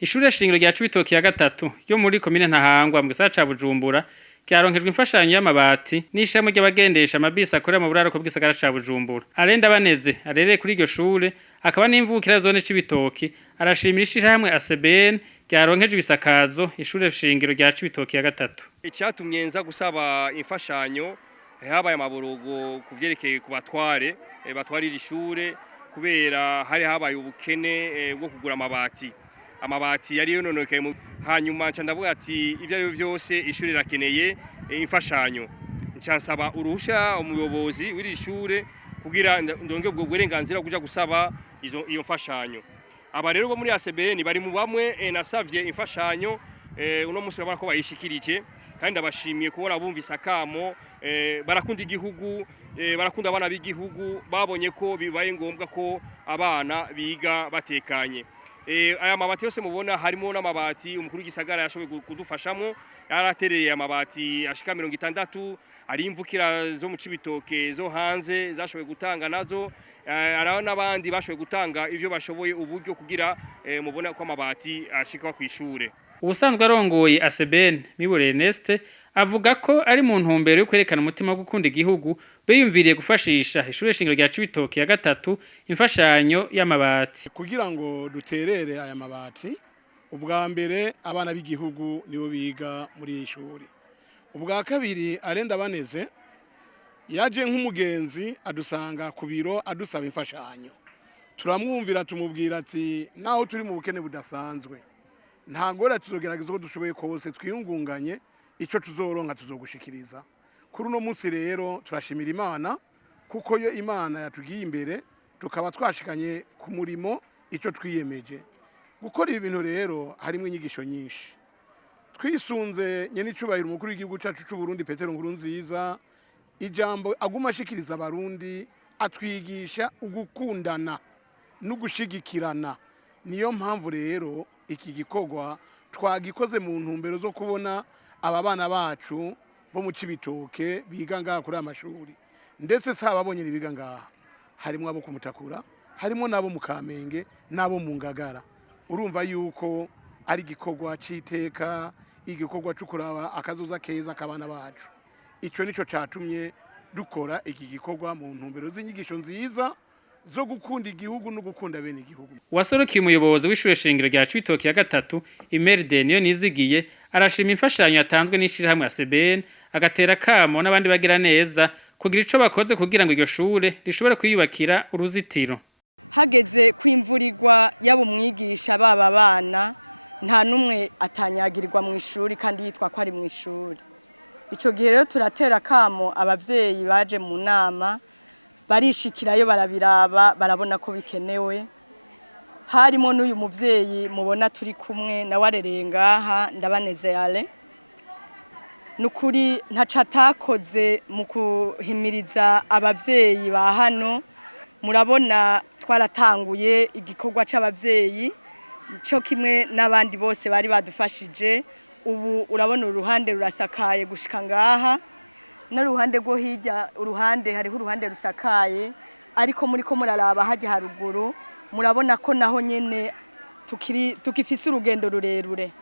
Ishure shingiro rya Cibitoke ya gatatu yo muri komine Ntahangwa mu gisagara ca Bujumbura ryaronkejwe imfashanyo y'amabati n'ishami ry'abagendesha amabisi akorera mu buraro bw'isagara ca Bujumbura. Arenda baneze arereye kuri iryo shure akaba n'imvukira zone Cibitoke arashimira ishirahamwe ACBN ryaronkejwe ibisakazo ishure shingiro rya Cibitoke ya gatatu. Icyatumye nza gusaba imfashanyo habaye amaburugo kuvyerekeye ku batware batwarira ishure kubera hari habaye ubukene bwo kugura amabati yari yononekaye hanyuma nca ndavuga ati ivyo ari byose ishuri rakeneye imfashanyo nca nsaba uruhusha umuyobozi w'iri shure kugira ndonge ubwo burenganzira kuja gusaba iyo mfashanyo. Aba rero bo muri ACBN bari mu bamwe nasavye imfashanyo uno musi urabona ko bayishikirije kandi ndabashimiye kubona bumvise akamo barakunda igihugu barakunda abana b'igihugu babonye ko bibaye ngombwa ko abana biga batekanye. Aya mabati yose mubona harimo n'amabati umukuru w'igisagara yashoboye kudufashamo yaratereye amabati ashika 60 ari imvukira zo mu Cibitoke zo hanze zashoboye gutanga nazo araho nabandi bashoboye gutanga ivyo bashoboye uburyo kugira mubona ko amabati ashika ku ishure. Ubusanzwe arongoye ACBN Mibure Ernest avuga ko ari mu ntumbero yo kwerekana umutima wo gukunda igihugu biyumviriye gufashisha ishure shingiro rya Cibitoke ya gatatu imfashanyo y'amabati kugira ngo duterere aya mabati. Ubwa mbere abana b'igihugu nibo biga muri iyi shuri. Ubwa kabiri arenda baneze yaje nk'umugenzi adusanga ku biro adusaba imfashanyo. Turamwumvira tumubwira ati naho turi mu bukene budasanzwe ntagora tuzogerageza ko dushoboye kose twiyungunganye ico tuzoronka tuzogushikiriza. Kuri uno munsi rero turashimira Imana kuko yo Imana yatugiye imbere tukaba twashikanye ku murimo ico twiyemeje. Gukora ibintu rero harimo inyigisho nyinshi. Twisunze nyene icubahiro umukuru w'igihugu cacu c'u Burundi Petero Nkurunziza ijambo aguma ashikiriza abarundi atwigisha ugukundana n'ugushigikirana. Niyo mpamvu rero iki gikorwa twagikoze mu ntumbero zo kubona aba bana bacu bo mu Cibitoke biga ngaha kuri amashuri ndetse sababonye biga ngaha harimo abo kumutakura harimo nabo mu Kamenge nabo mu Ngagara. Urumva yuko ari gikorwa citeka igikorwa cy'ukuraba akazoza keza kabana bacu. Ico nico catumye dukora iki gikorwa mu ntumbero z'inyigisho nziza zo gukunda igihugu no gukunda bene igihugu. Wasorukiye umuyobozi w'ishure shingiro rya Cibitoke ya gatatu Imeride niyo nizigiye arashima imfashanyo yatanzwe n'ishirahamwe ACBN agatera kamo n'abandi bagira neza kugira ico bakoze kugira ngo iryo shure rishobore kwiyubakira uruzitiro. Hageze kwimvurirwa yabo umwigisha baba bana nta numwe atanyagirwa mu ishuri kandi yitwa ko ari mu ishuri. Ico gihe rero turatera kamo abavyeyi baje mu nama barishikirayo barabiraba barabona ko bikenewe. Harimo n'uyu muvyeyi mubona turi kumwe na warereye ngaha ndabaneze yale nukuri ntaca atakoze mu kuhimiriza abavyeyi ba hano. Murabona twaratanguye igikorwa c'abavyeyi cyo kimwe n'abandi bose bari badufashije. Ubu urabona uruhande rurasakaye gushika ngaha n'uruhande rwo hirya uruhande hariho uruhande rusakaye ariko muri ko muraraba haje haruguru murabona ko naho nyene tukifise urugendo rurerure.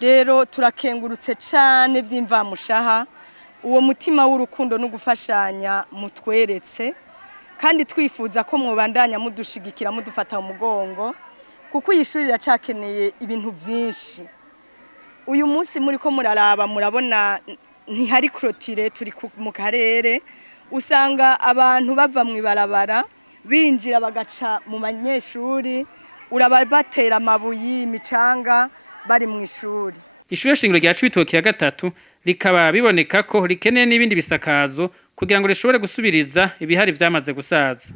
Rero turakengurutse cane vy'imvamushaha uwo mutima w'urukundo no gufashanya mutweretse kandi twifuza ko mwobandanya mudushigikira mudufata mu mugongo kuko yishuri racakeneye ibintu vyinshi. Uyu munsi muri ko muraraba murabona ntihari clôture turi mu karere usanga abantu bava mu ibarabara binjira bagaca mu banyeshuri urababatera amabuyi imicanga bari mu ishuri. Ishure shingiro rya Cibitoke ya gatatu rikaba biboneka ko rikeneye n'ibindi bisakazo kugira ngo rishobore gusubiriza ibihari vyamaze gusaza.